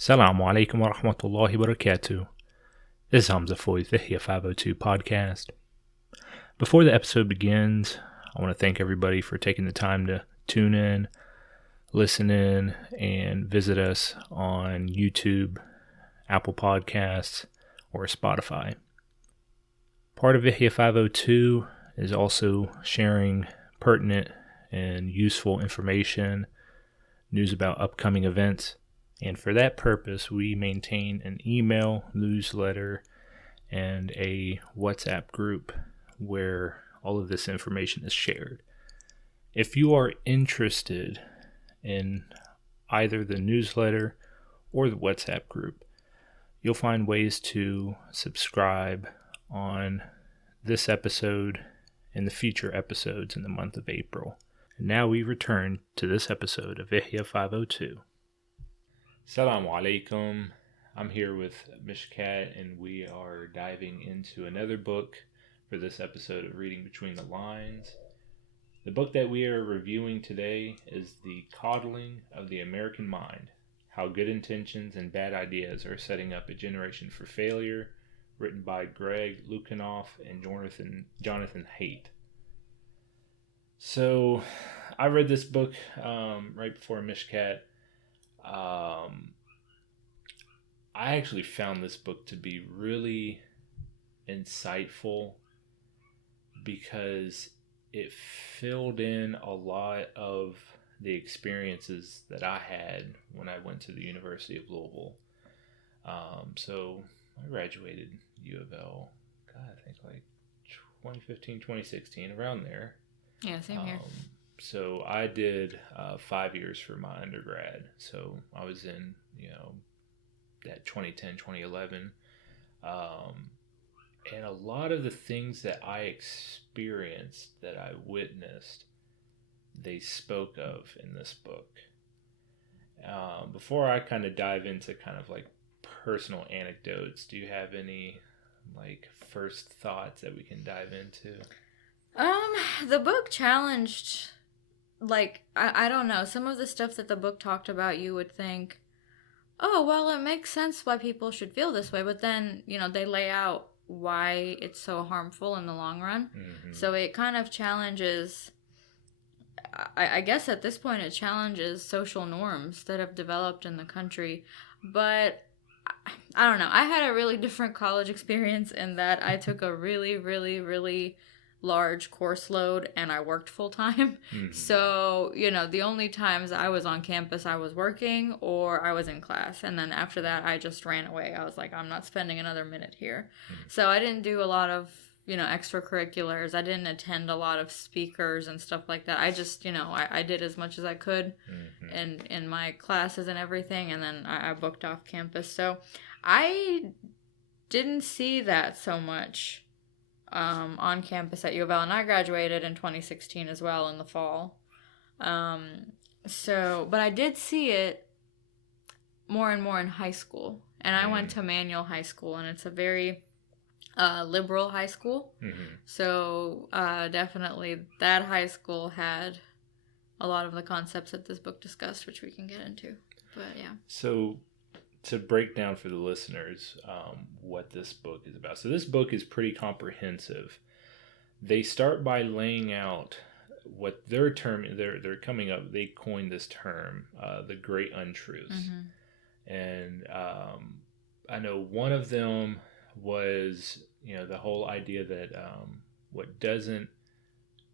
Assalamu alaikum wa rahmatullahi wa barakatuh. This is Hamza Foy Mishkat 502 podcast. Before the episode begins, I want to thank everybody for taking the time to tune in, listen in, and visit us on YouTube, Apple Podcasts, or Spotify. Part of Mishkat 502 is also sharing pertinent and useful information, news about upcoming events. And for that purpose, we maintain an email, newsletter, and a WhatsApp group where all of this information is shared. If you are interested in either the newsletter or the WhatsApp group, you'll find ways to subscribe on this episode and the future episodes in the month of April. And now we return to this episode of Mishkat 502. Assalamu alaikum. I'm here with Mishkat, and we are diving into another book for this episode of Reading Between the Lines. The book that we are reviewing today is The Coddling of the American Mind: How Good Intentions and Bad Ideas Are Setting Up a Generation for Failure, written by Greg Lukianoff and Jonathan Haidt. So, I read this book right before Mishkat. I actually found this book to be really insightful because it filled in a lot of the experiences that I had when I went to the University of Louisville. So I graduated U of L, I think like 2015, 2016, around there. Yeah, same here. So I did 5 years for my undergrad. So I was in, that 2010, 2011. And a lot of the things that I experienced, that I witnessed, they spoke of in this book. Before I kind of dive into kind of like personal anecdotes, do you have any like first thoughts that we can dive into? The book challenged, like, I don't know, some of the stuff that the book talked about, you would think, oh, well, it makes sense why people should feel this way, but then, they lay out why it's so harmful in the long run. Mm-hmm. So it kind of challenges, I guess at this point, it challenges social norms that have developed in the country. But I don't know. I had a really different college experience in that I took a really, really, really large course load and I worked full time. Mm-hmm. So, the only times I was on campus, I was working or I was in class. And then after that, I just ran away. I was like, I'm not spending another minute here. Mm-hmm. So I didn't do a lot of, extracurriculars. I didn't attend a lot of speakers and stuff like that. I just, I did as much as I could in my classes and everything. And then I booked off campus. So I didn't see that so much on campus at U of L, and I graduated in 2016 as well in the fall. But I did see it more and more in high school, and I went to Manual High School, and it's a very liberal high school. Mm-hmm. So definitely that high school had a lot of the concepts that this book discussed, which we can get into. But yeah. So to break down for the listeners what this book is about. So this book is pretty comprehensive. They start by laying out what their term, they're coming up, they coined this term, the great untruths. Mm-hmm. And I know one of them was, the whole idea that what doesn't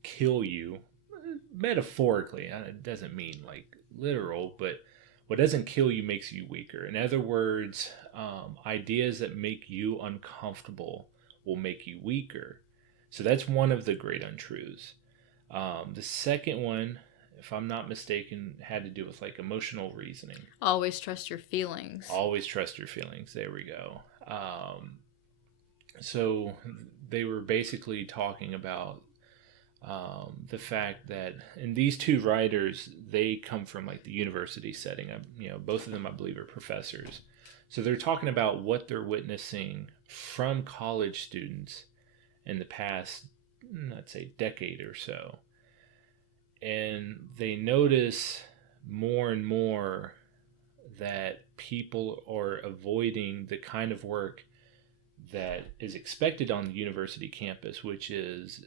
kill you, metaphorically, it doesn't mean like literal, but what doesn't kill you makes you weaker. In other words, ideas that make you uncomfortable will make you weaker. So that's one of the great untruths. The second one, if I'm not mistaken, had to do with like emotional reasoning. Always trust your feelings. Always trust your feelings. There we go. So they were basically talking about the fact that, and these two writers, they come from like the university setting. Both of them, I believe, are professors. So they're talking about what they're witnessing from college students in the past, let's say, decade or so. And they notice more and more that people are avoiding the kind of work that is expected on the university campus, which is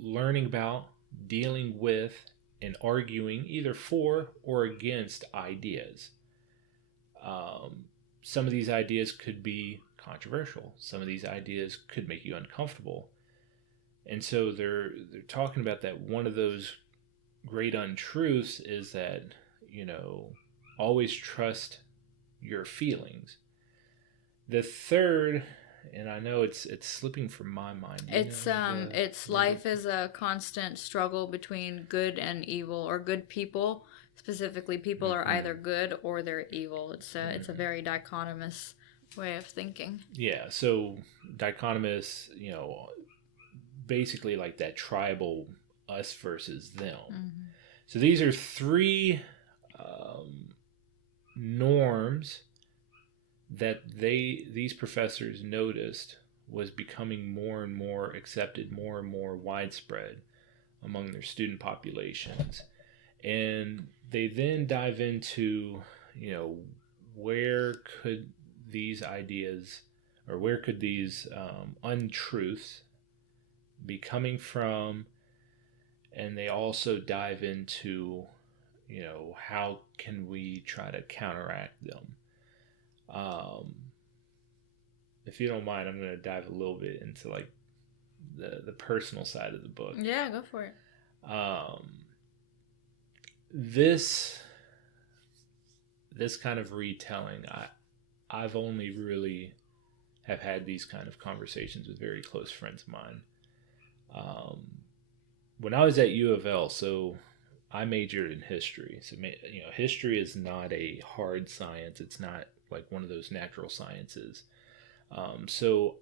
learning about, dealing with, and arguing either for or against ideas. Some of these ideas could be controversial. Some of these ideas could make you uncomfortable. And so they're talking about that one of those great untruths is that, always trust your feelings. The third, and I know it's slipping from my mind. It's life is a constant struggle between good and evil, or good people. Specifically, people are either good or they're evil. It's a very dichotomous way of thinking. Yeah, so dichotomous, basically like that tribal us versus them. Mm-hmm. So these are three norms that these professors noticed was becoming more and more accepted, more and more widespread among their student populations. And they then dive into, where could these ideas, or where could these untruths be coming from? And they also dive into, how can we try to counteract them? If you don't mind, I'm going to dive a little bit into like the personal side of the book. Yeah, go for it. This kind of retelling, I've only really have had these kind of conversations with very close friends of mine. When I was at U of L, so I majored in history. So, history is not a hard science. It's not like one of those natural sciences. So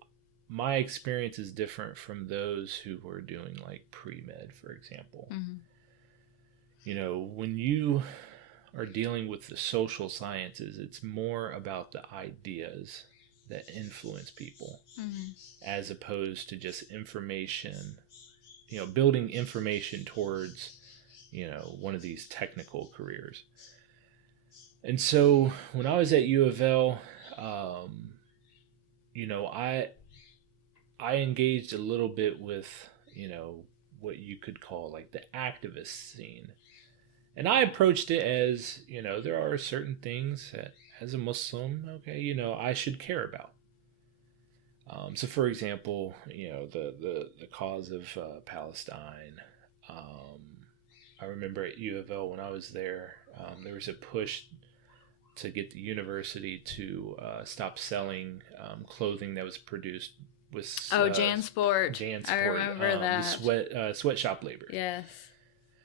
my experience is different from those who were doing like pre-med, for example. Mm-hmm. When you are dealing with the social sciences, it's more about the ideas that influence people, mm-hmm. as opposed to just information, building information towards, one of these technical careers. And so when I was at U of L, I engaged a little bit with, what you could call like the activist scene. And I approached it as, there are certain things that as a Muslim, okay, I should care about. So for example, the cause of Palestine. I remember at U of L when I was there, there was a push to get the university to stop selling clothing that was produced with JanSport. I remember that sweatshop labor. Yes.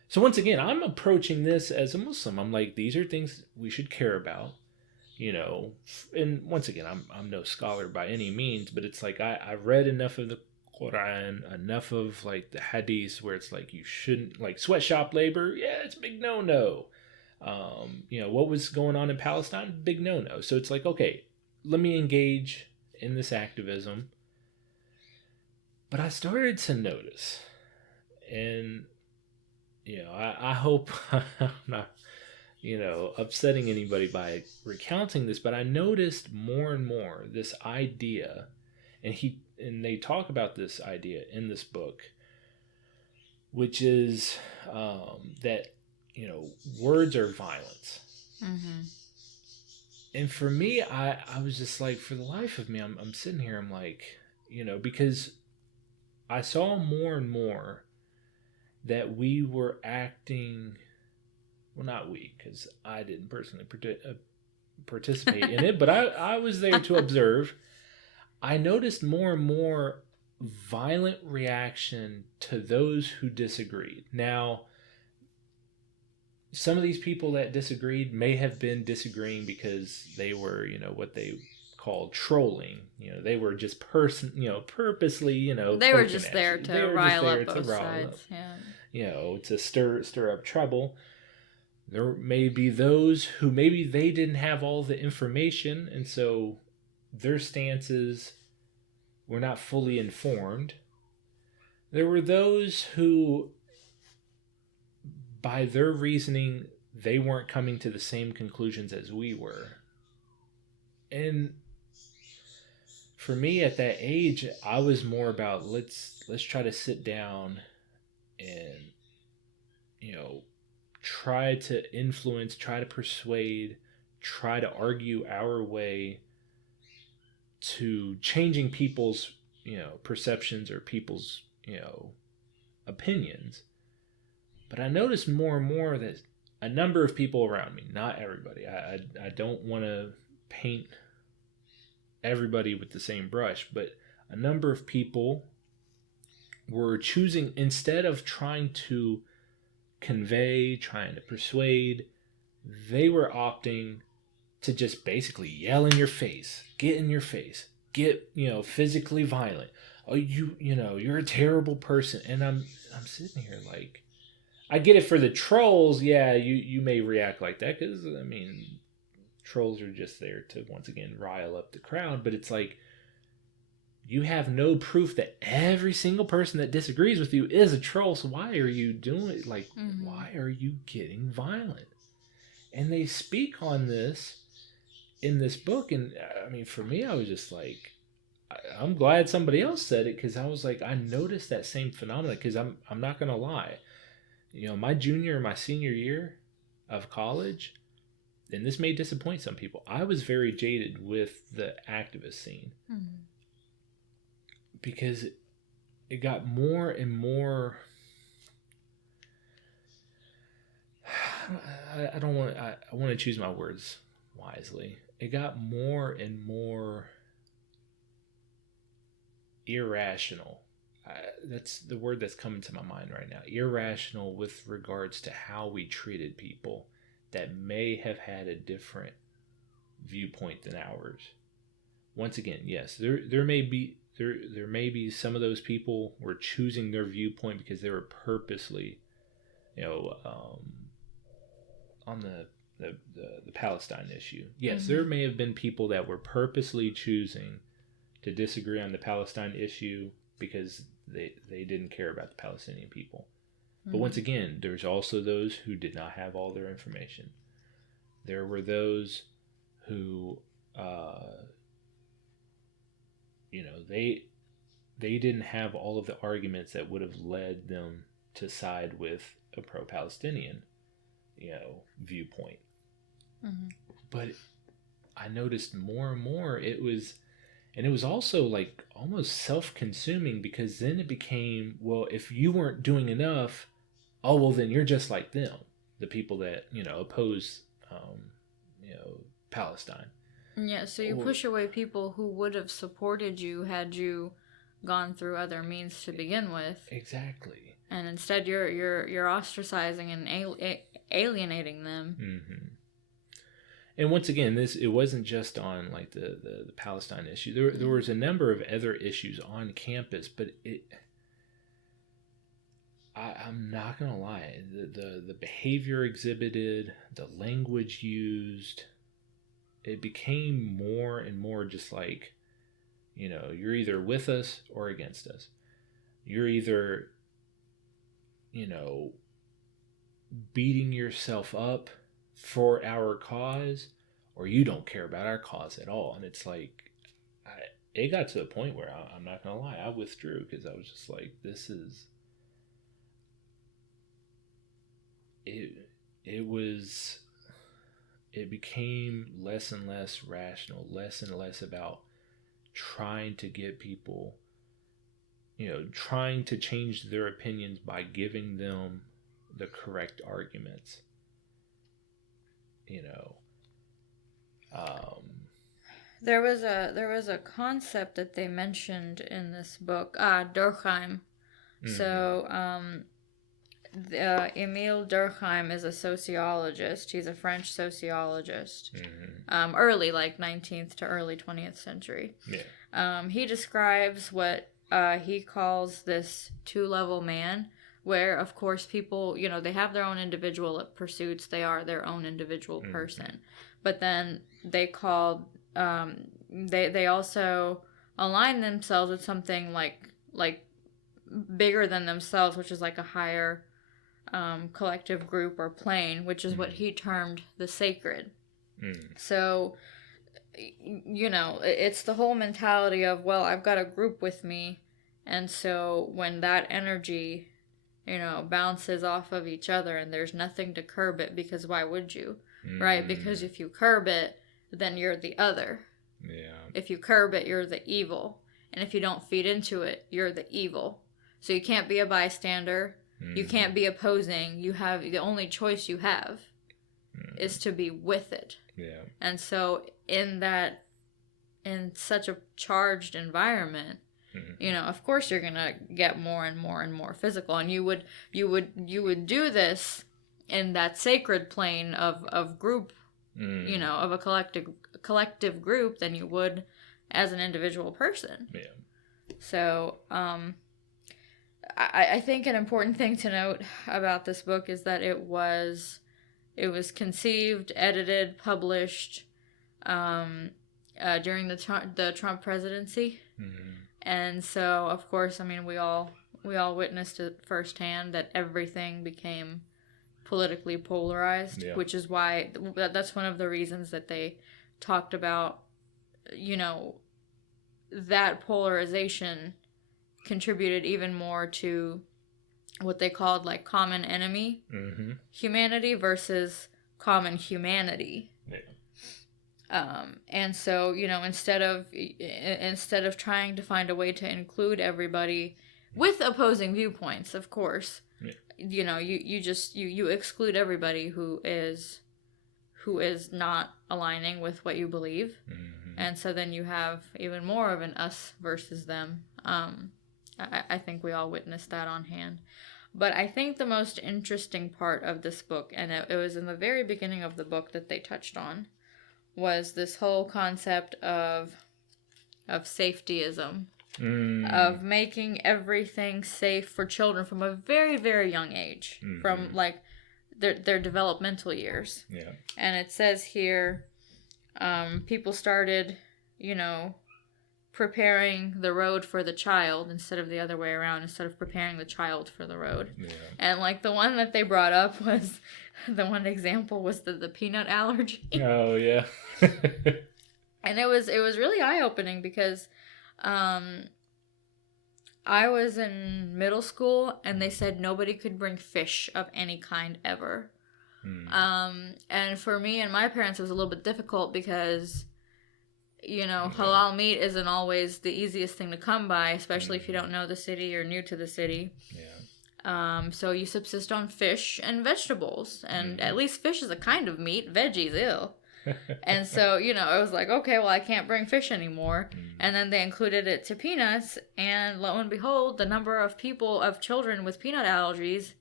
So once again, I'm approaching this as a Muslim. I'm like, these are things we should care about, And once again, I'm no scholar by any means, but it's like I've read enough of the Quran, enough of like the Hadith, where it's like you shouldn't, like sweatshop labor. Yeah, it's a big no-no. What was going on in Palestine? Big no-no. So it's like, okay, let me engage in this activism. But I started to notice, and I hope I'm not, upsetting anybody by recounting this, but I noticed more and more this idea, and they talk about this idea in this book, which is that, words are violence. Mm-hmm. And for me, I was just like, for the life of me, I'm sitting here, I'm like, because I saw more and more that we were acting, well, not we, because I didn't personally participate in it, but I was there to observe. I noticed more and more violent reaction to those who disagreed. Now, some of these people that disagreed may have been disagreeing because they were, what they called trolling. They were just purposely, they were just there to rile up both sides. Yeah. To stir up trouble. There may be those who maybe they didn't have all the information, and so their stances were not fully informed. There were those who, by their reasoning, they weren't coming to the same conclusions as we were. And for me at that age, I was more about let's try to sit down and, you know, try to influence, try to persuade, try to argue our way to changing people's, you know, perceptions or people's, you know, opinions. But I noticed more and more that a number of people around me, not everybody, I don't want to paint everybody with the same brush, but a number of people were choosing, instead of trying to convey, trying to persuade, they were opting to just basically yell in your face, get in your face, get, you know, physically violent. Oh, you know, you're a terrible person. And I'm sitting here like, I get it for the trolls. Yeah, you may react like that because, I mean, trolls are just there to, once again, rile up the crowd. But it's like, you have no proof that every single person that disagrees with you is a troll. So why are you doing it? Like, why are you getting violent? And they speak on this in this book. And I mean, for me, I was just like, I'm glad somebody else said it, because I was like, I noticed that same phenomenon. Because I'm not going to lie. You know, my junior and my senior year of college, and this may disappoint some people, I was very jaded with the activist scene. Because it got more and more, I want to choose my words wisely. It got more and more irrational. That's the word that's coming to my mind right now. Irrational with regards to how we treated people that may have had a different viewpoint than ours. Once again, yes, there may be some of those people were choosing their viewpoint because they were purposely, you know, on the Palestine issue. Yes, there may have been people that were purposely choosing to disagree on the Palestine issue because they didn't care about the Palestinian people. But once again, there's also those who did not have all their information. There were those who, you know, they didn't have all of the arguments that would have led them to side with a pro-Palestinian, you know, viewpoint. But I noticed more and more it was also like almost self-consuming, because then it became, well, if you weren't doing enough, oh, well, then you're just like them, the people that, you know, oppose, you know, Palestine. Yeah, so you push away people who would have supported you had you gone through other means to begin with. Exactly. And instead, you're ostracizing and alienating them. And once again, it wasn't just on like the Palestine issue. There was a number of other issues on campus, but I'm not gonna lie, the behavior exhibited, the language used, it became more and more just like, you know, you're either with us or against us. You're either, you know, beating yourself up for our cause, or you don't care about our cause at all. And it's like, it got to a point where I'm not gonna lie, I withdrew, because I was just like, this is it became less and less rational, less and less about trying to get people, you know, trying to change their opinions by giving them the correct arguments. You know, there was a concept that they mentioned in this book, Durkheim. So, Emile Durkheim is a sociologist. He's a French sociologist. Early, like 19th to early 20th century. Yeah. He describes what he calls this two-level man, where, of course, people, you know, they have their own individual pursuits. They are their own individual person. But then they call, they also align themselves with something like bigger than themselves, which is like a higher collective group or plane, which is what he termed the sacred. So, it's the whole mentality of, well, I've got a group with me, and so when that energy, bounces off of each other and there's nothing to curb it, because why would you? Right? Because if you curb it, then you're the other. Yeah. If you curb it, you're the evil. And if you don't feed into it, you're the evil. So you can't be a bystander. You can't be opposing. You have, the only choice you have is to be with it. Yeah. And so in such a charged environment, of course you're gonna get more and more and more physical, and you would do this in that sacred plane of group, of a collective group, than you would as an individual person. Yeah. So I think an important thing to note about this book is that it was conceived, edited, published during the Trump presidency. And so, of course, I mean, we all witnessed it firsthand, that everything became politically polarized, which is why that's one of the reasons that they talked about, that polarization contributed even more to what they called like common enemy humanity versus common humanity. And so, instead of trying to find a way to include everybody with opposing viewpoints, of course, you exclude everybody who is not aligning with what you believe. And so then you have even more of an us versus them. I think we all witnessed that on hand. But I think the most interesting part of this book, and it was in the very beginning of the book that they touched on, was this whole concept of safetyism, of making everything safe for children from a very, very young age, from like their developmental years. Yeah. And it says here, people started, preparing the road for the child instead of the other way around, instead of preparing the child for the road. Yeah. And like the one that they brought up was, the one example was the peanut allergy. Oh yeah. And it was really eye-opening because I was in middle school and they said nobody could bring fish of any kind ever. And for me and my parents it was a little bit difficult because halal meat isn't always the easiest thing to come by, especially if you don't know the city or new to the city. Yeah. So you subsist on fish and vegetables, and at least fish is a kind of meat. Veggies, ew. And so, I was like, okay, well, I can't bring fish anymore. And then they included it to peanuts, and lo and behold, the number of children with peanut allergies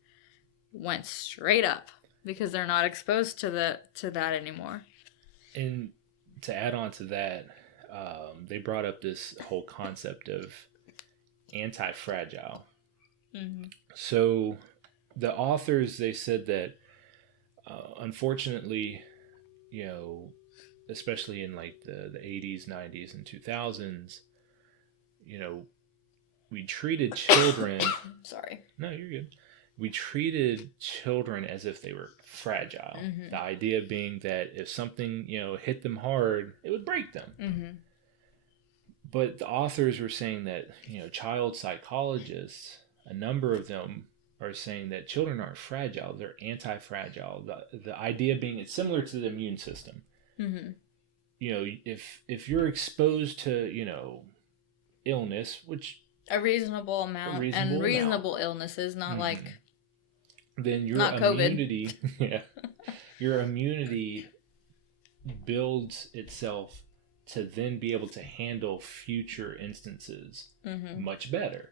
went straight up because they're not exposed to that anymore. And to add on to that, they brought up this whole concept of anti-fragile. So the authors, they said that unfortunately, especially in like the 80s, 90s, and 2000s, we treated children... Sorry. No, you're good. We treated children as if they were fragile. The idea being that if something, hit them hard, it would break them. But the authors were saying that, child psychologists, a number of them are saying that children aren't fragile, they're anti-fragile. The idea being it's similar to the immune system. If you're exposed to, illness, which... A reasonable amount. Reasonable illnesses, not like... Then your not immunity... yeah. Your immunity builds itself to then be able to handle future instances much better.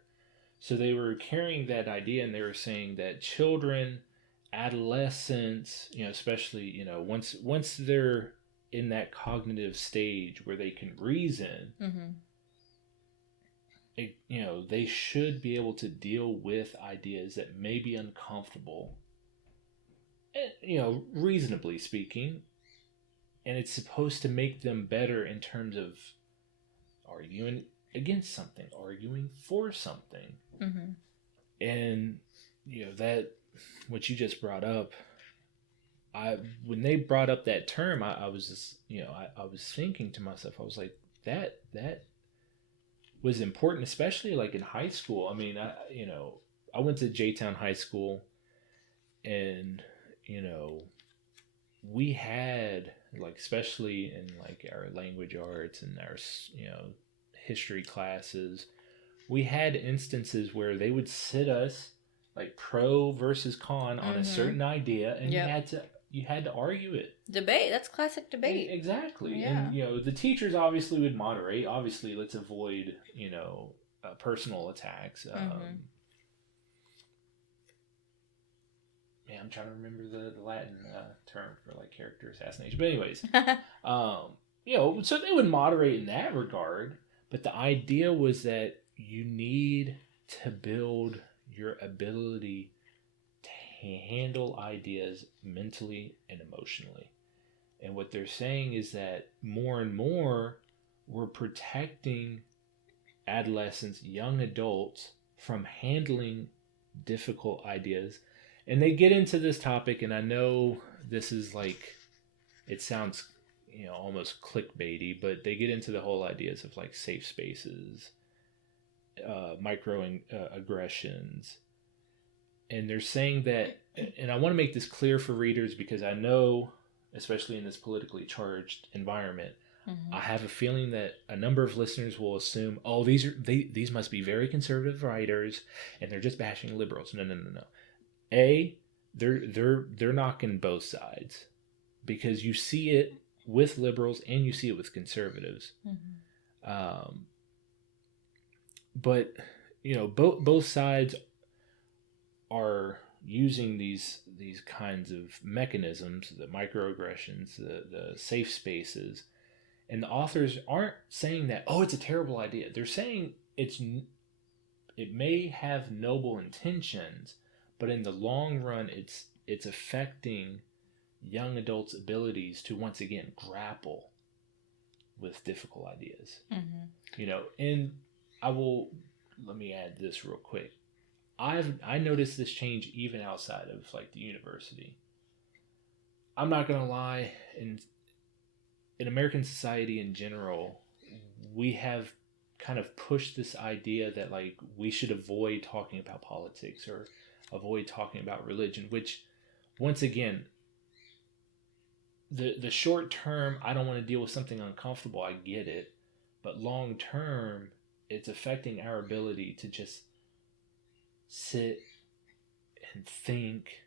So they were carrying that idea, and they were saying that children, adolescents, especially, once they're in that cognitive stage where they can reason, they should be able to deal with ideas that may be uncomfortable, reasonably speaking. And it's supposed to make them better in terms of arguing against something, arguing for something. And, that what you just brought up, when they brought up that term, I was just, I was thinking to myself, I was like, that was important, especially like in high school. I mean, I went to J-Town High School, and we had, like, especially in like our language arts and our history classes, we had instances where they would sit us like pro versus con on a certain idea, and you had to argue it. Debate. That's classic debate. Exactly. Yeah. And the teachers obviously would moderate. Obviously, let's avoid personal attacks. Man, I'm trying to remember the Latin term for like character assassination. But anyways, so they would moderate in that regard. But the idea was that you need to build your ability to handle ideas mentally and emotionally. And what they're saying is that more and more we're protecting adolescents, young adults, from handling difficult ideas. And they get into this topic, and I know this is like, it sounds, almost clickbaity, but they get into the whole ideas of like safe spaces, microaggressions. And they're saying that, and I want to make this clear for readers, because I know, especially in this politically charged environment, I have a feeling that a number of listeners will assume, oh, these must be very conservative writers, and they're just bashing liberals. No. They're knocking both sides, because you see it with liberals and you see it with conservatives. But both sides are using these kinds of mechanisms, the microaggressions, the safe spaces, and the authors aren't saying that, oh, it's a terrible idea. They're saying it may have noble intentions, but in the long run, it's affecting young adults' abilities to once again grapple with difficult ideas. And let me add this real quick. I noticed this change even outside of like the university. I'm not gonna lie, in American society in general, we have kind of pushed this idea that like we should avoid talking about politics or avoid talking about religion, which, once again, the short term, I don't want to deal with something uncomfortable, I get it, but long term, it's affecting our ability to just sit and think,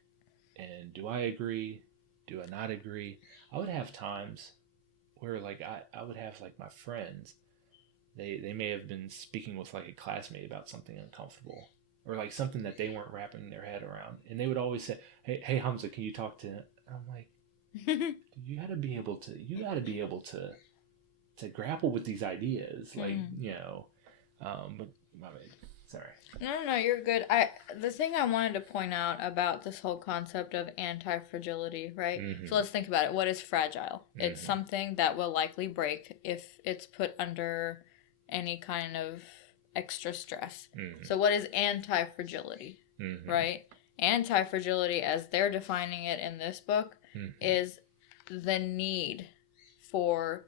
and do I agree, do I not agree? I would have times where like I would have like my friends, they may have been speaking with like a classmate about something uncomfortable, or like something that they weren't wrapping their head around, and they would always say, hey Hamza, can you talk to, and I'm like, you gotta be able to grapple with these ideas, like but my bad. Sorry. No, you're good. The thing I wanted to point out about this whole concept of anti-fragility, right? So let's think about it. What is fragile? It's something that will likely break if it's put under any kind of extra stress. So what is anti-fragility, right? Anti-fragility, as they're defining it in this book, is the need for,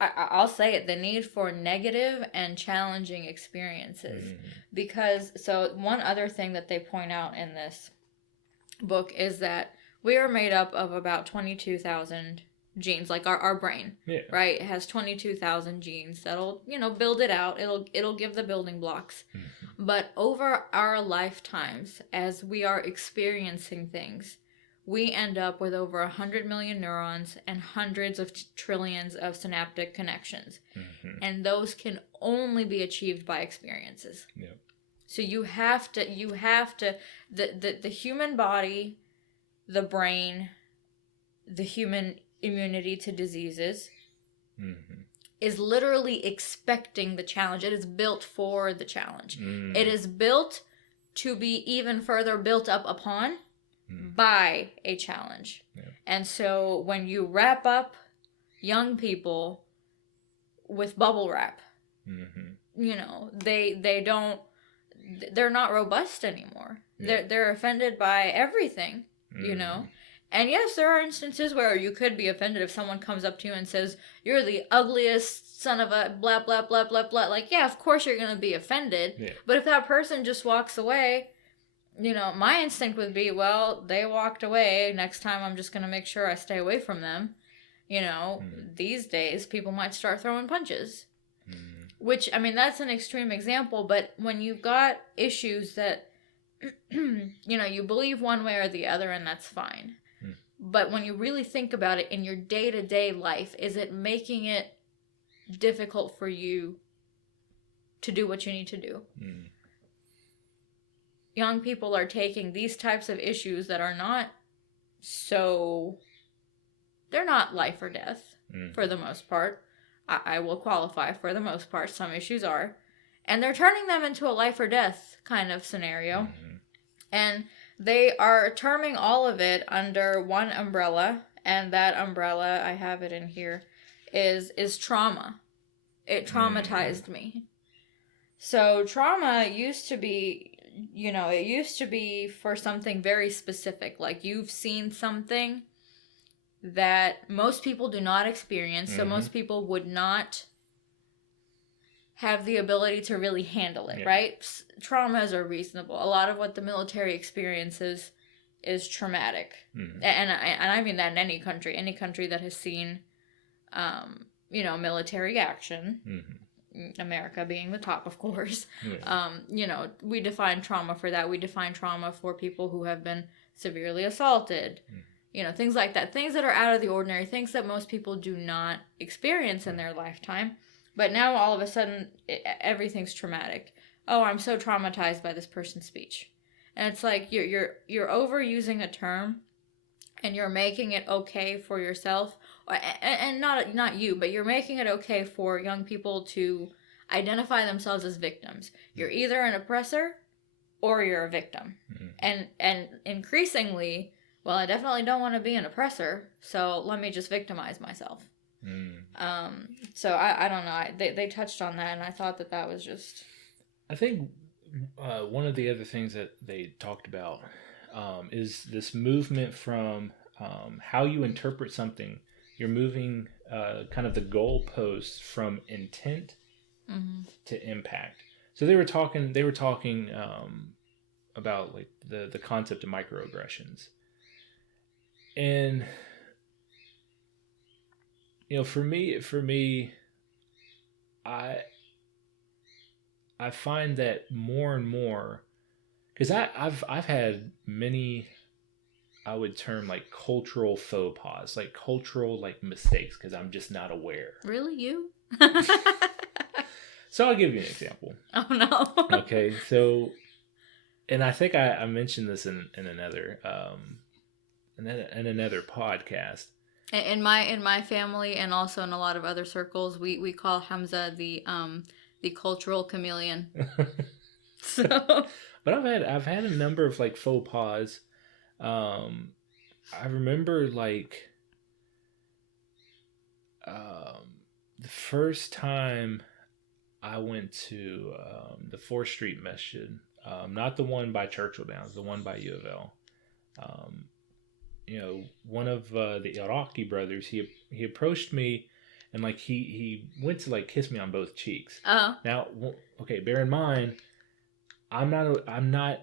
I'll say it, the need for negative and challenging experiences. Because, so one other thing that they point out in this book is that we are made up of about 22,000 genes, like our brain, right? It has 22,000 genes that'll, build it out. It'll give the building blocks. But over our lifetimes, as we are experiencing things, we end up with over 100 million neurons and hundreds of trillions of synaptic connections. And those can only be achieved by experiences. So you have to, the human body, the brain, the human immunity to diseases is literally expecting the challenge. It is built for the challenge. It is built to be even further built up upon by a challenge. And so when you wrap up young people with bubble wrap, they're not robust anymore. They're offended by everything, you know. And yes, there are instances where you could be offended if someone comes up to you and says, "You're the ugliest son of a blah blah blah blah blah." Like, yeah, of course you're gonna be offended. Yeah. But if that person just walks away, you know, my instinct would be, well, they walked away. Next time, I'm just gonna make sure I stay away from them. You know, these days people might start throwing punches. Which, I mean, that's an extreme example, but when you've got issues that, you know, you believe one way or the other, and that's fine. But when you really think about it in your day-to-day life, is it making it difficult for you to do what you need to do? Young people are taking these types of issues that are not so... They're not life or death, for the most part. I will qualify, for the most part. Some issues are. And they're turning them into a life or death kind of scenario. And they are terming all of it under one umbrella, and that umbrella, I have it in here, is trauma. It traumatized me. So trauma used to be, you know, it used to be for something very specific. Like, you've seen something that most people do not experience, so most people would not have the ability to really handle it, right? Traumas are reasonable. A lot of what the military experiences is traumatic. And I mean that in any country that has seen, you know, military action, America being the top, of course. You know, we define trauma for that. We define trauma for people who have been severely assaulted, you know, things like that. Things that are out of the ordinary, things that most people do not experience in their lifetime. But now all of a sudden, everything's traumatic. Oh, I'm so traumatized by this person's speech. And it's like you're overusing a term, and you're making it okay for yourself, and not you, but you're making it okay for young people to identify themselves as victims. You're either an oppressor or you're a victim. And increasingly, well, I definitely don't want to be an oppressor, so let me just victimize myself. So I don't know. They touched on that, and I thought that was just... I think one of the other things that they talked about is this movement from how you interpret something. You're moving kind of the goalposts from intent to impact. So they were talking about like the concept of microaggressions. And you know, for me, I find that more and more, because I've had many, I would term like cultural faux pas, like cultural like mistakes, because I'm just not aware. Really, you? So I'll give you an example. Oh no. Okay, so, and I think I mentioned this in another podcast. In my family, and also in a lot of other circles, we call Hamza the cultural chameleon. So, but I've had a number of like faux pas. I remember like the first time I went to the 4th Street Masjid, not the one by Churchill Downs, the one by U of L. You know, one of the Iraqi brothers, he approached me, and like he went to like kiss me on both cheeks. Now, okay, bear in mind, I'm not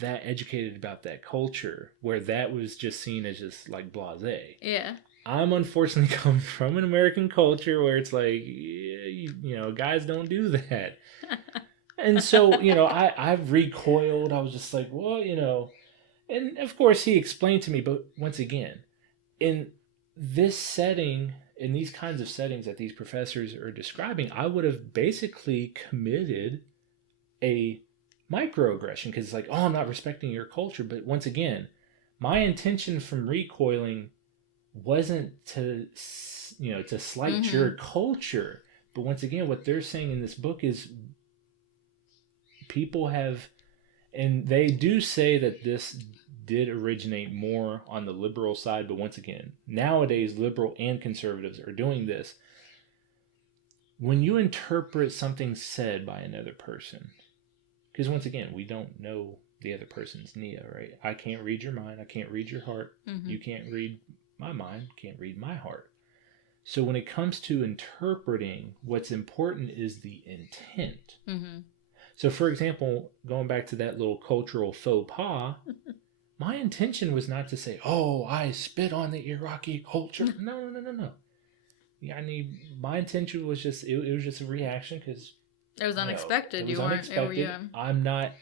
that educated about that culture where that was just seen as just like blasé. Yeah. I'm unfortunately come from an American culture where it's like, you know, guys don't do that. And so, you know, I've recoiled. I was just like, well, you know. And of course he explained to me, but once again, in this setting, in these kinds of settings that these professors are describing, I would have basically committed a microaggression, because it's like, oh, I'm not respecting your culture. But once again, my intention from recoiling wasn't to, you know, to slight your culture. But once again, what they're saying in this book is people have, and they do say that this did originate more on the liberal side, but once again, nowadays liberal and conservatives are doing this. When you interpret something said by another person, because once again, we don't know the other person's nia, right? I can't read your mind. I can't read your heart. Mm-hmm. You can't read my mind. Can't read my heart. So when it comes to interpreting, what's important is the intent. Mm-hmm. So, for example, going back to that little cultural faux pas, my intention was not to say, "Oh, I spit on the Iraqi culture." No. Yeah, I mean, my intention was just it was just a reaction because it was unexpected. It was unexpected. I'm not.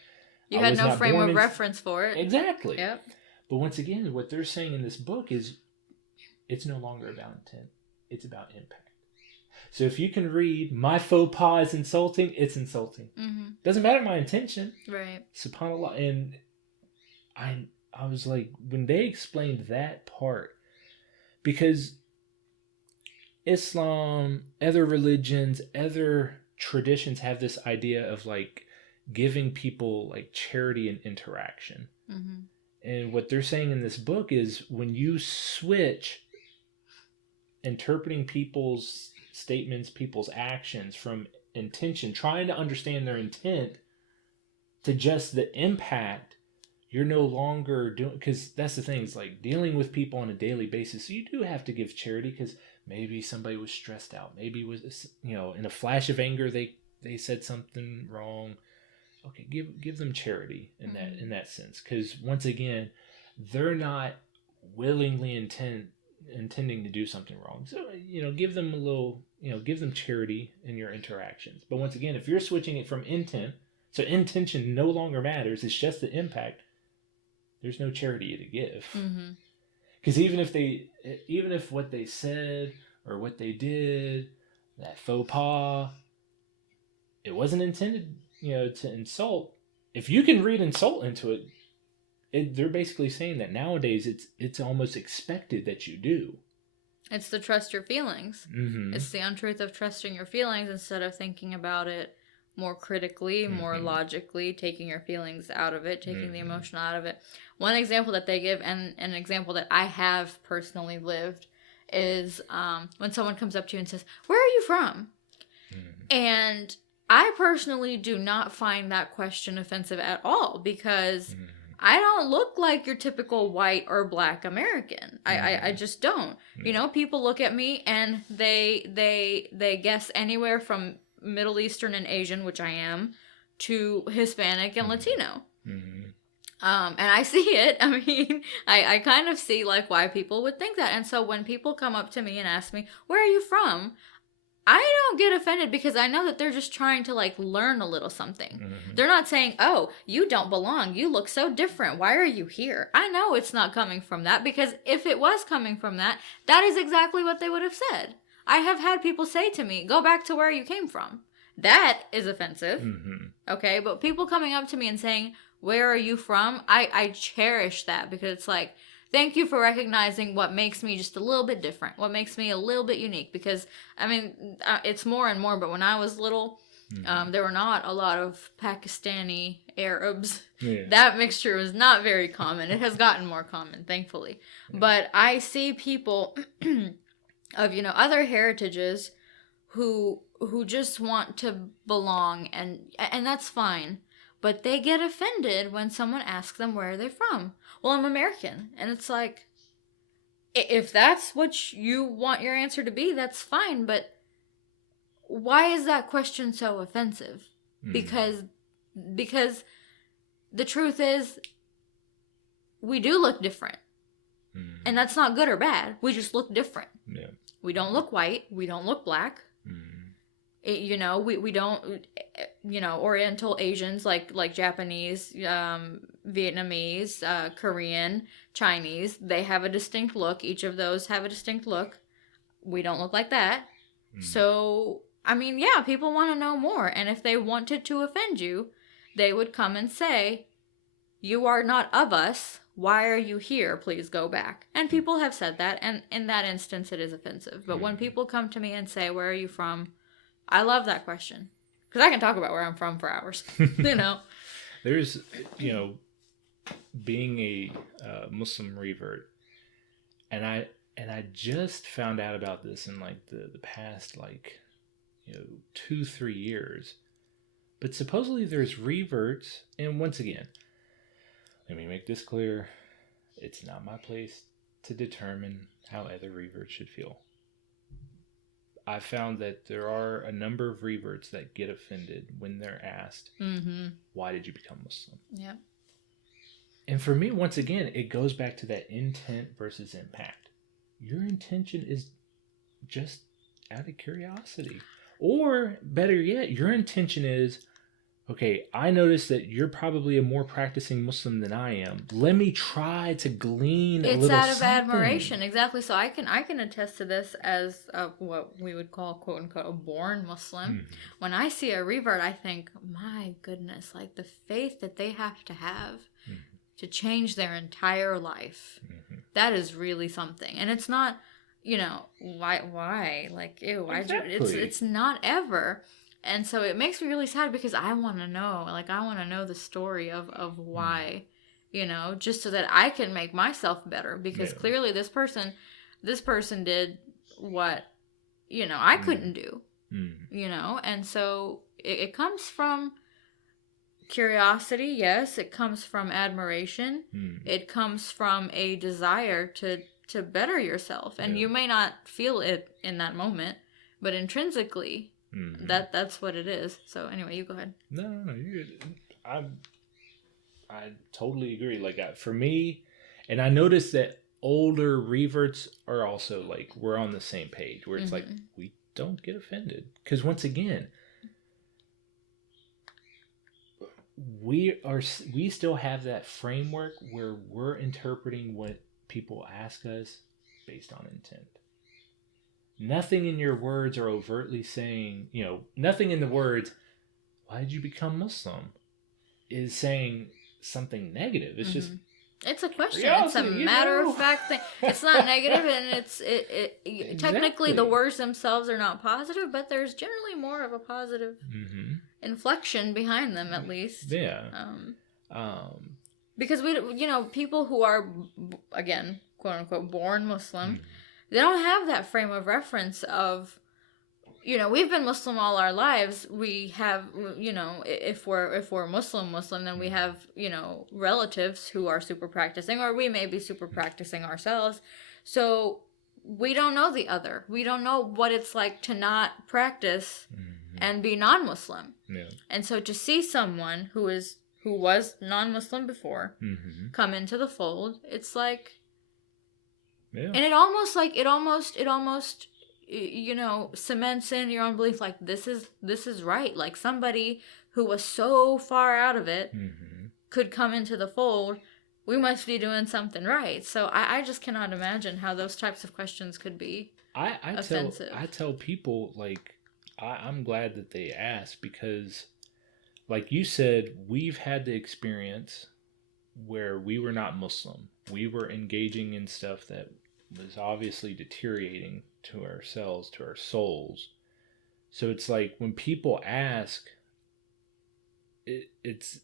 You I had was no not frame born of reference for it. Exactly. Yep. But once again, what they're saying in this book is, it's no longer about intent; it's about impact. So if you can read, my faux pas is insulting, it's insulting. Mm-hmm. Doesn't matter my intention. Right. SubhanAllah. And I was like, when they explained that part, because Islam, other religions, other traditions have this idea of like giving people like charity and interaction. Mm-hmm. And what they're saying in this book is, when you switch interpreting people's statements, people's actions from intention, trying to understand their intent, to just the impact, you're no longer doing, because that's the thing, is like dealing with people on a daily basis. So you do have to give charity, because maybe somebody was stressed out, maybe it was, in a flash of anger they said something wrong. Okay, give them charity in that in that sense, because once again, they're not willingly intending to do something wrong. So give them a little, give them charity in your interactions. But once again, if you're switching it from intent, so intention no longer matters, it's just the impact, there's no charity to give. Because even if what they said or what they did, that faux pas, it wasn't intended to insult, if you can read insult into it, they're basically saying that nowadays it's almost expected that you do. It's the trust your feelings. Mm-hmm. It's the untruth of trusting your feelings instead of thinking about it more critically, more logically, taking your feelings out of it, taking the emotion out of it. One example that they give, and an example that I have personally lived, is when someone comes up to you and says, "Where are you from?" And I personally do not find that question offensive at all, because I don't look like your typical white or black American. I just don't. People look at me and they guess anywhere from Middle Eastern and Asian, which I am, to Hispanic and Latino. And I see it. I mean, I kind of see like why people would think that. And so when people come up to me and ask me, "Where are you from?" I don't get offended, because I know that they're just trying to like learn a little something. They're not saying, "Oh, you don't belong. You look so different. Why are you here?" I know it's not coming from that, because if it was coming from that, that is exactly what they would have said. I have had people say to me, "Go back to where you came from." That is offensive. Okay, but people coming up to me and saying, "Where are you from?" I cherish that, because it's like, thank you for recognizing what makes me just a little bit different, what makes me a little bit unique. Because, I mean, it's more and more, but when I was little, there were not a lot of Pakistani Arabs. Yeah. That mixture was not very common. It has gotten more common, thankfully. Yeah. But I see people of, other heritages who just want to belong, and that's fine. But they get offended when someone asks them where they're from. "Well, I'm American." And it's like, if that's what you want your answer to be, that's fine. But why is that question so offensive? Because the truth is, we do look different. And that's not good or bad. We just look different. Yeah. We don't look white. We don't look black. We don't, Oriental Asians like Japanese, Vietnamese, Korean, Chinese, they have a distinct look. Each of those have a distinct look. We don't look like that. So, I mean, yeah, people want to know more. And if they wanted to offend you, they would come and say, "You are not of us. Why are you here? Please go back." And people have said that. And in that instance, it is offensive. But when people come to me and say, "Where are you from?" I love that question, because I can talk about where I'm from for hours. There's, being a Muslim revert, and I just found out about this in like the past 2-3 years. But supposedly there's reverts, and once again, let me make this clear. It's not my place to determine how other reverts should feel. I found that there are a number of reverts that get offended when they're asked, why did you become Muslim? Yeah. And for me, once again, it goes back to that intent versus impact. Your intention is just out of curiosity. Or better yet, your intention is, okay, I noticed that you're probably a more practicing Muslim than I am. Let me try to glean a little something. It's out of admiration, exactly. So I can attest to this as what we would call, quote unquote, a born Muslim. When I see a revert, I think, my goodness, like the faith that they have to have to change their entire life. That is really something. And it's not, why? Like, ew, exactly. It's not ever. And so it makes me really sad because I want to know. Like, I want to know the story of why, just so that I can make myself better. Because clearly this person did what, I couldn't do, And so it comes from curiosity, yes. It comes from admiration. It comes from a desire to better yourself. And you may not feel it in that moment, but intrinsically... That's what it is. So anyway, you go ahead. No, you're good. I totally agree. Like for me, and I noticed that older reverts are also like we're on the same page where it's like we don't get offended because once again, we still have that framework where we're interpreting what people ask us based on intent. Nothing in your words are overtly saying, nothing in the words, why did you become Muslim, is saying something negative. It's just... It's a question. It's a matter-of-fact thing. It's not negative, and exactly. Technically the words themselves are not positive, but there's generally more of a positive inflection behind them, at least. Yeah. Because people who are, again, quote-unquote, born Muslim... They don't have that frame of reference of, we've been Muslim all our lives. We have, if we're Muslim, then we have, relatives who are super practicing, or we may be super practicing ourselves. So we don't know the other. We don't know what it's like to not practice and be non-Muslim. Yeah. And so to see someone who was non-Muslim before come into the fold, it's like... Yeah. And it almost cements in your own belief, like this is right. Like somebody who was so far out of it could come into the fold. We must be doing something right. So I just cannot imagine how those types of questions could be offensive. I tell people, like, I'm glad that they asked because, like you said, we've had the experience where we were not Muslim. We were engaging in stuff that was obviously deteriorating to ourselves, to our souls. So it's like when people ask, it's,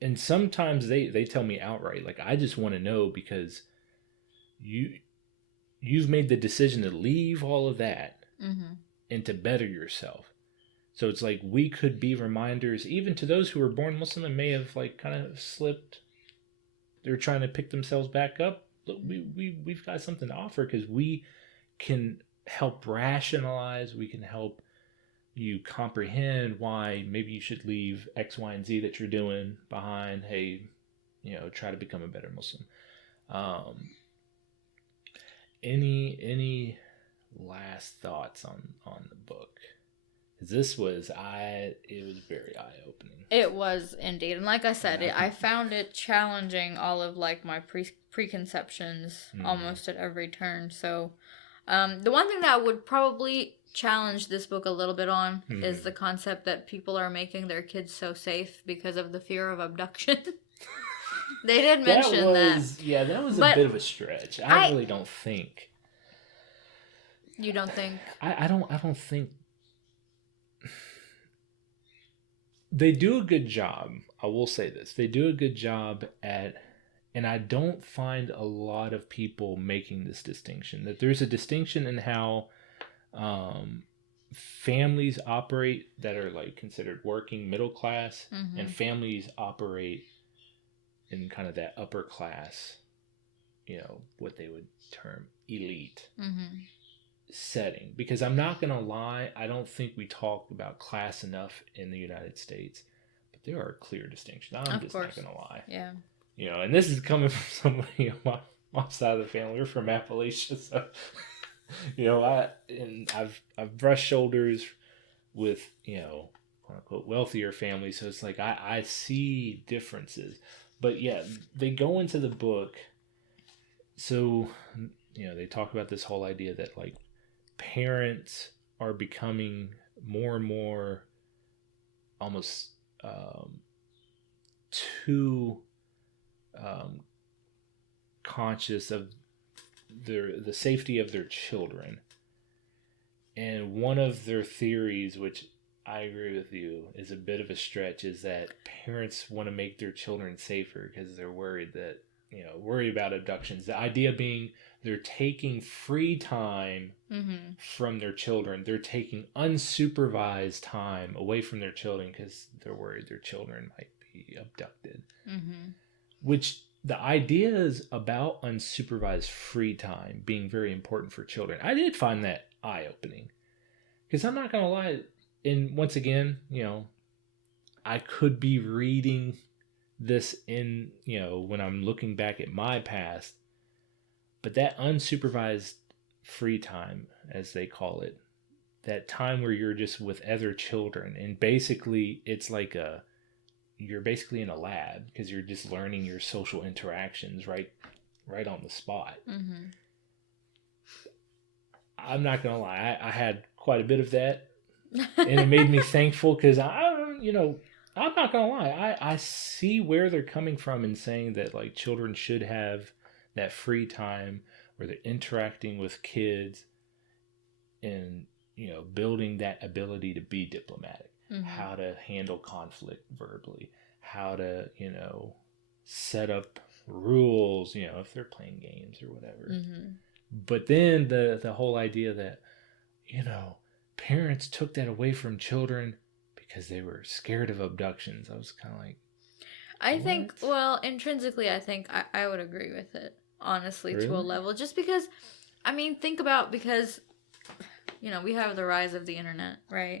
and sometimes they tell me outright, like, I just want to know because you've made the decision to leave all of that and to better yourself. So it's like we could be reminders, even to those who were born Muslim and may have like kind of slipped. They're trying to pick themselves back up. Look, we've got something to offer because we can help rationalize. We can help you comprehend why maybe you should leave X, Y, and Z that you're doing behind. Hey, try to become a better Muslim. Any last thoughts on the book? It was very eye-opening. It was indeed. And like I said, I found it challenging all of like my preconceptions almost at every turn. So the one thing that I would probably challenge this book a little bit on is the concept that people are making their kids so safe because of the fear of abduction. They did mention that. Yeah, that was a bit of a stretch. I really don't think. You don't think? I don't think. They do a good job. I will say this. They do a good job at, and I don't find a lot of people making this distinction, that there's a distinction in how families operate that are like considered working middle class and families operate in kind of that upper class, what they would term elite setting. Because I'm not going to lie, I don't think we talk about class enough in the United States, but there are clear distinctions. I'm just not going to lie. Yeah. And this is coming from somebody on my side of the family. We're from Appalachia, so I've brushed shoulders with quote unquote wealthier families, so it's like I see differences. But yeah, they go into the book, so they talk about this whole idea that like parents are becoming more and more almost too conscious of the safety of their children. And one of their theories, which I agree with you, is a bit of a stretch, is that parents want to make their children safer because they're worried that, worried about abductions. The idea being they're taking free time from their children. They're taking unsupervised time away from their children because they're worried their children might be abducted. Which the ideas about unsupervised free time being very important for children, I did find that eye-opening. Because I'm not going to lie, and once again, I could be reading this in, when I'm looking back at my past, but that unsupervised free time, as they call it, that time where you're just with other children, and basically it's like you're basically in a lab because you're just learning your social interactions right on the spot. I'm not gonna lie, I had quite a bit of that, and it made me thankful because I'm not gonna lie, I see where they're coming from in saying that like children should have that free time where they're interacting with kids and building that ability to be diplomatic, how to handle conflict verbally, how to set up rules, if they're playing games or whatever. But then the whole idea that parents took that away from children because they were scared of abductions. I was kind of like, I think, well, intrinsically, I think I would agree with it, honestly, to a level. Just because, think about, because, we have the rise of the internet, right?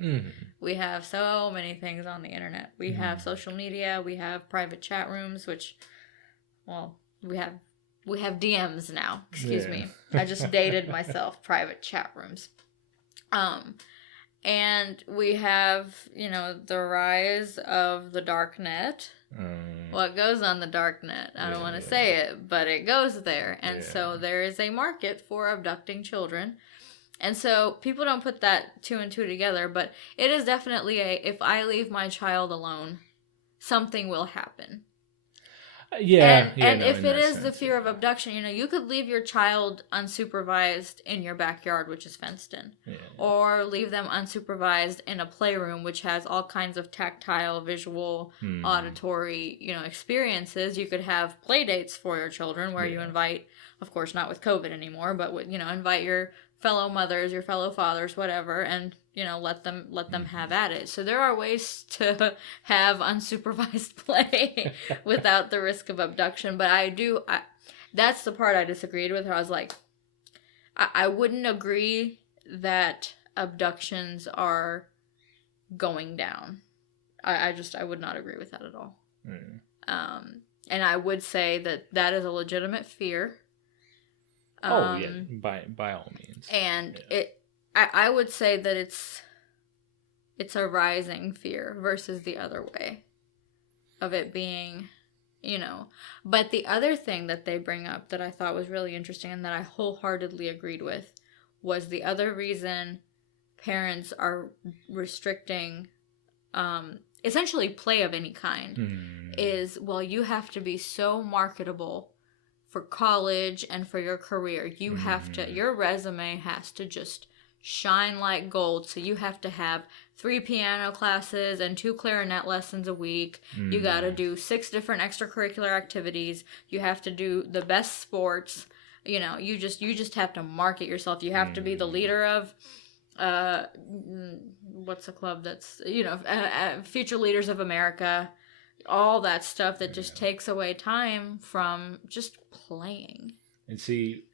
We have so many things on the internet. We have social media. We have private chat rooms, which, well, we have DMs now. Excuse me. I just dated myself. Private chat rooms. And we have, the rise of the dark net. What goes on the dark net? I don't want to say it, but it goes there. And so there is a market for abducting children. And so people don't put that two and two together, but it is definitely if I leave my child alone, something will happen. And if it is the fear of abduction, you could leave your child unsupervised in your backyard, which is fenced in, or leave them unsupervised in a playroom, which has all kinds of tactile, visual, auditory, experiences. You could have play dates for your children where you invite, of course, not with COVID anymore, but invite your fellow mothers, your fellow fathers, whatever, and let them have at it. So there are ways to have unsupervised play without the risk of abduction. But that's the part I disagreed with. I was like, I wouldn't agree that abductions are going down. I would not agree with that at all. And I would say that is a legitimate fear. By all means. And I would say that it's a rising fear versus the other way of it being, But the other thing that they bring up that I thought was really interesting and that I wholeheartedly agreed with was the other reason parents are restricting essentially play of any kind is, well, you have to be so marketable for college and for your career. You have to, your resume has to just shine like gold. So you have to have 3 piano classes and 2 clarinet lessons a week. You got to do 6 different extracurricular activities. You have to do the best sports. You just have to market yourself. You have to be the leader of what's a club that's Future Leaders of America. all that stuff that just takes away time from just playing. And see,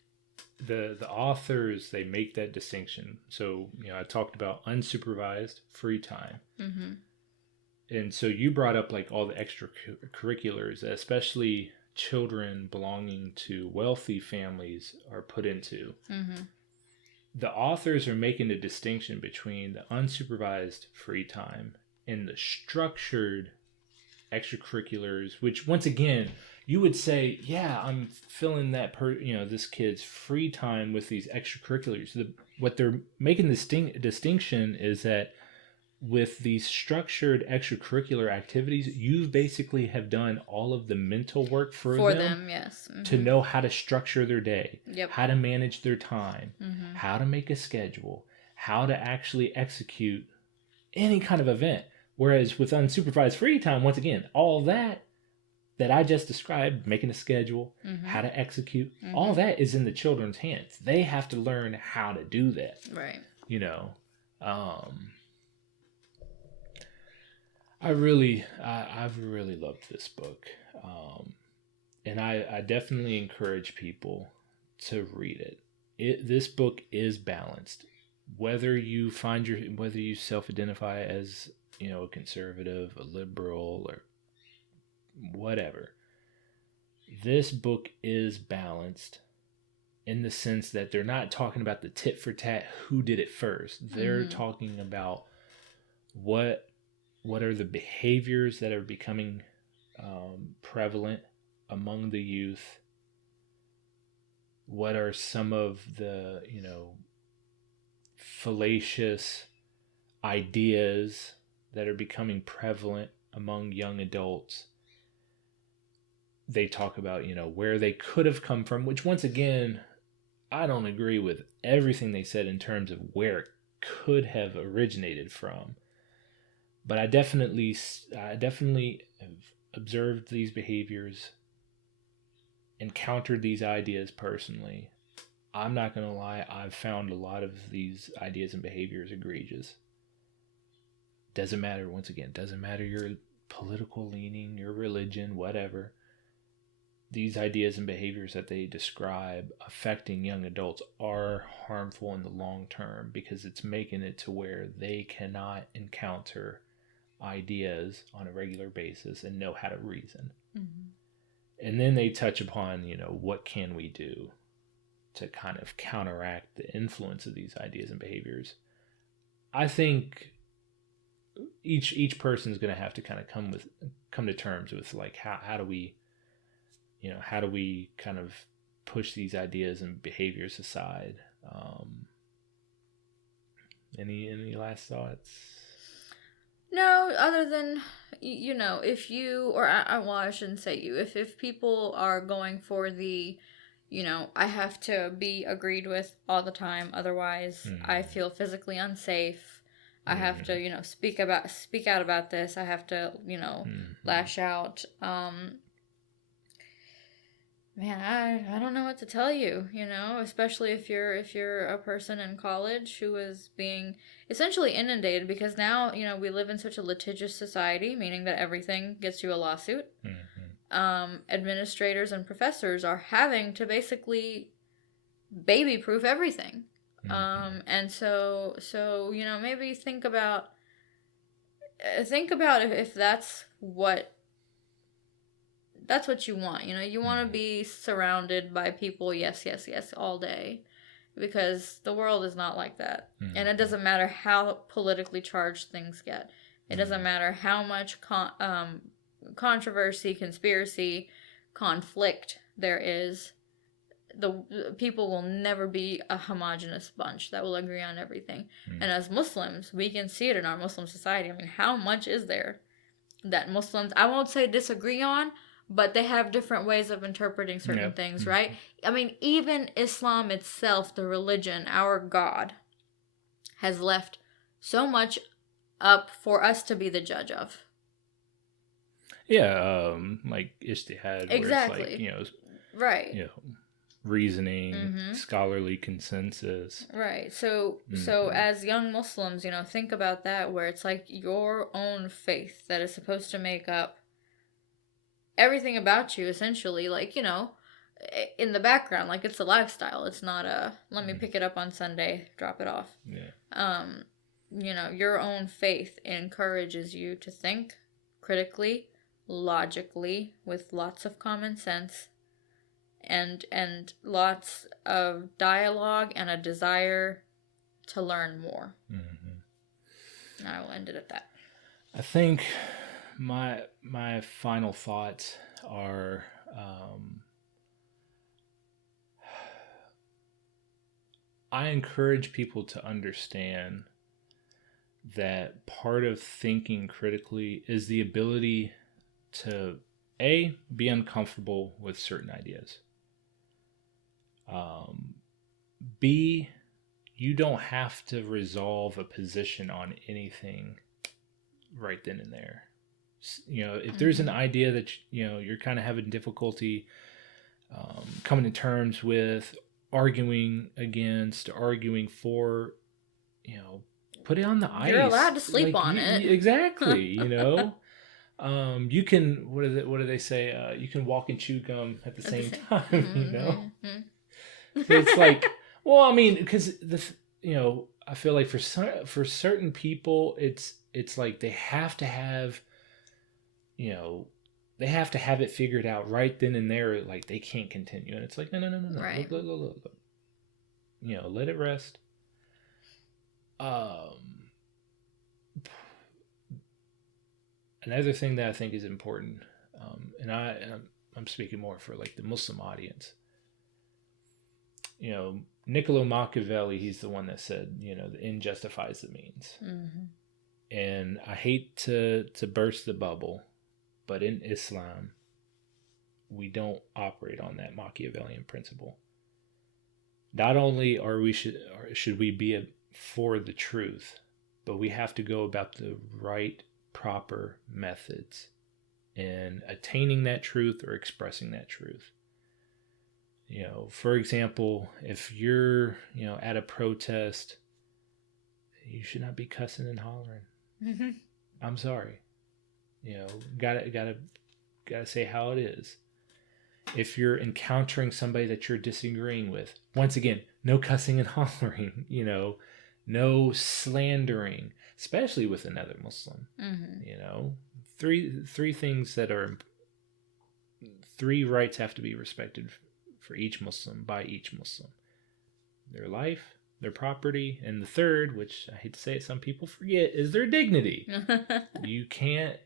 the authors, they make that distinction. So, I talked about unsupervised free time. Mm-hmm. And so you brought up like all the extracurriculars, that especially children belonging to wealthy families are put into. Mm-hmm. The authors are making a distinction between the unsupervised free time and the structured extracurriculars, which once again, you would say, yeah, I'm filling that this kid's free time with these extracurriculars. What they're making this distinction is that with these structured extracurricular activities, you basically have done all of the mental work for them, yes. Mm-hmm. To know how to structure their day, yep. how to manage their time, mm-hmm. how to make a schedule, how to actually execute any kind of event. Whereas with unsupervised free time, once again, all that I just described, making a schedule, mm-hmm. how to execute, mm-hmm. all that is in the children's hands. They have to learn how to do that. Right. I've really loved this book. And I definitely encourage people to read it. This book is balanced. Whether you self-identify as, a conservative, a liberal, or whatever, this book is balanced in the sense that they're not talking about the tit for tat, who did it first. They're mm-hmm. talking about what are the behaviors that are becoming prevalent among the youth. What are some of the, fallacious ideas that are becoming prevalent among young adults? They talk about, where they could have come from, which once again, I don't agree with everything they said in terms of where it could have originated from. But I definitely have observed these behaviors, encountered these ideas personally. I'm not going to lie, I've found a lot of these ideas and behaviors egregious. Doesn't matter your political leaning, your religion, whatever. These ideas and behaviors that they describe affecting young adults are harmful in the long term, because it's making it to where they cannot encounter ideas on a regular basis and know how to reason. Mm-hmm. And then they touch upon, what can we do to kind of counteract the influence of these ideas and behaviors. I think each person is going to have to kind of come to terms with like how do we kind of push these ideas and behaviors aside. Any last thoughts? No, other than, if you, or I shouldn't say you, if people are going for the, I have to be agreed with all the time, otherwise I feel physically unsafe. I have to, speak out about this. I have to, lash out. Man, I don't know what to tell you, especially if you're a person in college who is being essentially inundated, because now, we live in such a litigious society, meaning that everything gets you a lawsuit. Mm-hmm. Administrators and professors are having to basically baby-proof everything. Mm-hmm. And so, maybe think about if that's what you want. You want to be surrounded by people, yes, all day, because the world is not like that. Mm-hmm. And it doesn't matter how politically charged things get. It doesn't matter how much controversy, conspiracy, conflict there is. The people will never be a homogenous bunch that will agree on everything. Mm-hmm. And as Muslims, we can see it in our Muslim society. I mean, how much is there that Muslims, I won't say disagree on, but they have different ways of interpreting certain things, right? I mean, even Islam itself, the religion, our God, has left so much up for us to be the judge of. Yeah, like ijtihad, exactly. Where it's like, right. Reasoning, scholarly consensus. Right. So as young Muslims, think about that, where it's like your own faith that is supposed to make up everything about you, essentially, like, you know, in the background, like it's a lifestyle. It's not a let me pick it up on Sunday, drop it off. Yeah. You know, your own faith encourages you to think critically, logically, with lots of common sense, and lots of dialogue and a desire to learn more. Mm-hmm. I will end it at that. I think my final thoughts are I encourage people to understand that part of thinking critically is the ability to A, be uncomfortable with certain ideas. B, you don't have to resolve a position on anything right then and there. You know, if there's an idea that, you know, you're kind of having difficulty coming to terms with, arguing against, arguing for, you know, put it on the ice. You're allowed to sleep on it. Exactly, you know. You can, what do they say? You can walk and chew gum at the same time, you know. It's like, well, I mean, because you know, I feel like for certain people, it's like they have to have, you know, they have to have it figured out right then and there. Like they can't continue, and it's like no. Right. Look. You know, let it rest. Another thing that I think is important, and I'm speaking more for like the Muslim audience. You know, Niccolo Machiavelli, he's the one that said, you know, the end justifies the means. Mm-hmm. And I hate to burst the bubble, but in Islam, we don't operate on that Machiavellian principle. Not only should we be for the truth, but we have to go about the right, proper methods in attaining that truth or expressing that truth. You know, for example, if you're, you know, at a protest, you should not be cussing and hollering. Mm-hmm. I'm sorry. You know, gotta say how it is. If you're encountering somebody that you're disagreeing with, once again, no cussing and hollering. You know, no slandering, especially with another Muslim. Mm-hmm. You know, three things that are, three rights have to be respected for each Muslim, by each Muslim: their life, their property, and the third, which I hate to say it, some people forget, is their dignity. You can't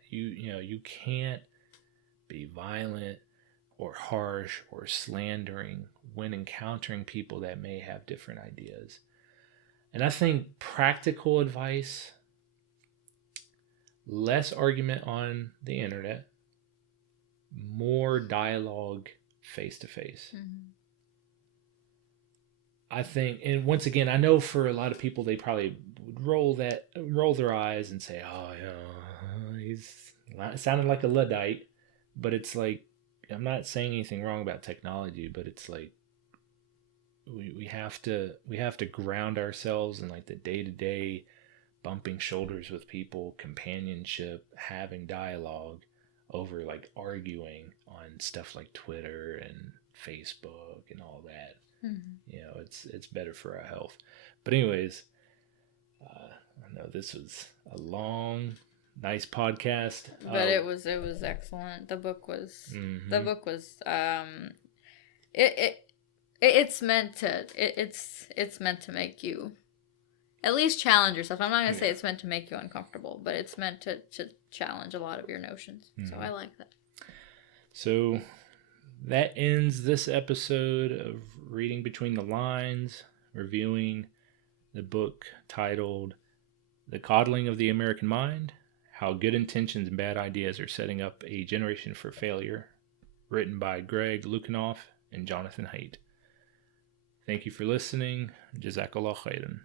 be violent or harsh or slandering when encountering people that may have different ideas. And I think practical advice: less argument on the internet, more dialogue face to face. I think, and once again, I know for a lot of people, they probably would roll their eyes and say, "Oh, yeah, he's sounding like a Luddite," but it's like, I'm not saying anything wrong about technology, but it's like we have to ground ourselves in like the day-to-day bumping shoulders with people, companionship, having dialogue, over like arguing on stuff like Twitter and Facebook and all that. Mm-hmm. You know, it's better for our health. But anyways, I know this was a long, nice podcast, but it was excellent. The book was it's meant to make you at least challenge yourself. I'm not going to say it's meant to make you uncomfortable, but it's meant to challenge a lot of your notions. Mm-hmm. So I like that. So that ends this episode of Reading Between the Lines, reviewing the book titled The Coddling of the American Mind: How Good Intentions and Bad Ideas Are Setting Up a Generation for Failure, written by Greg Lukianoff and Jonathan Haidt. Thank you for listening. Jazakallah khairan.